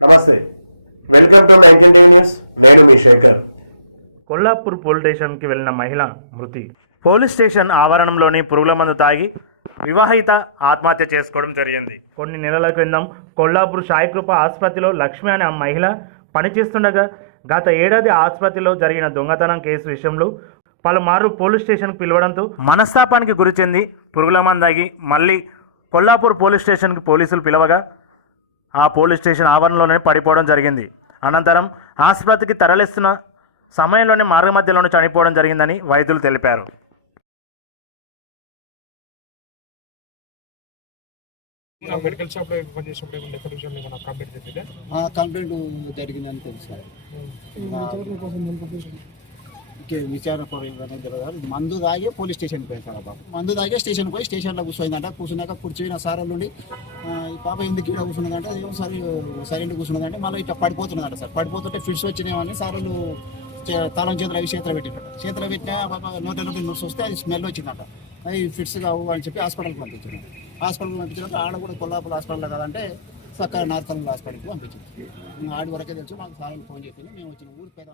నమస్తే, welcome to 19 news. నేను మీ Shekhar. Kollapur police స్టేషన్కి వెళ్లిన మహిళ మృతి. పోలీస్ స్టేషన్ ఆవరణంలోని పురుగుల మందు తాగి వివాహిత ఆత్మహత్య చేసుకోవడం జరిగింది. కొన్ని నెలల క్రితం కొల్లాపూర్ సాయికృప ఆసుపత్రిలో లక్ష్మి అనే మహిళ పనిచేస్తుండగా గత ఏడాది ఆసుపత్రిలో జరిగిన దొంగతనం కేసు విషయంలో పలుమార్లు పోలీస్ స్టేషన్కి పిలవడంతో మనస్తాపానికి గురి చెంది పురుగుల మందు తాగి మళ్ళీ కొల్లాపూర్ పోలీస్ స్టేషన్కి పోలీసులు పిలవగా ఆ పోలీస్ స్టేషన్ ఆవరణలోనే పడిపోవడం జరిగింది. అనంతరం ఆసుపత్రికి తరలిస్తున్న సమయంలోనే మార్గ మధ్యలోనే చనిపోవడం జరిగిందని వైద్యులు తెలిపారు. మెడికల్ షాప్ లో పనిచేసినప్పుడు ఏమైనా ఎక్కడ విషయంలో ఏమైనా కంప్లైంట్ జరిగిందా? కంప్లైంట్ జరిగిందని తెలుసు సార్. విచారణ కోరేదని తెలియదు. మందు తాగి పోలీస్ స్టేషన్కి పోయింది సార్. బాబు మందు తాగి స్టేషన్కి పోయి స్టేషన్లో కూర్చోయిందంట. కూర్చున్నాక కూర్చొని సార్ నుండి ఈ పాప ఎందుకు ఇక్కడ కూర్చున్నదంటే ఏమో సరైన కూర్చున్నదంటే మళ్ళీ ఇట్లా పడిపోతున్నదంట సార్. పడిపోతుంటే ఫిట్స్ వచ్చినాయని సార్ వాళ్ళు తాళం చేతులు అవి చేతిలో పెట్టినట్టు. చేతిలో పెట్టినా పాప నోటి నోట్స్ వస్తే అది స్మెల్ వచ్చిందట. అవి ఫిట్స్ కావు అని చెప్పి హాస్పిటల్కి పంపించారు. హాస్పిటల్కి పంపించినప్పుడు ఆడ కూడా కొల్లాపూర్ హాస్పిటల్ కదంటే చక్కగా నార్కల్ హాస్పిటల్కి పంపించారు. ఆడి వరకే తెలుసు. మాకు సార్ ఫోన్ చేసి మేము వచ్చిన ఊరు పేద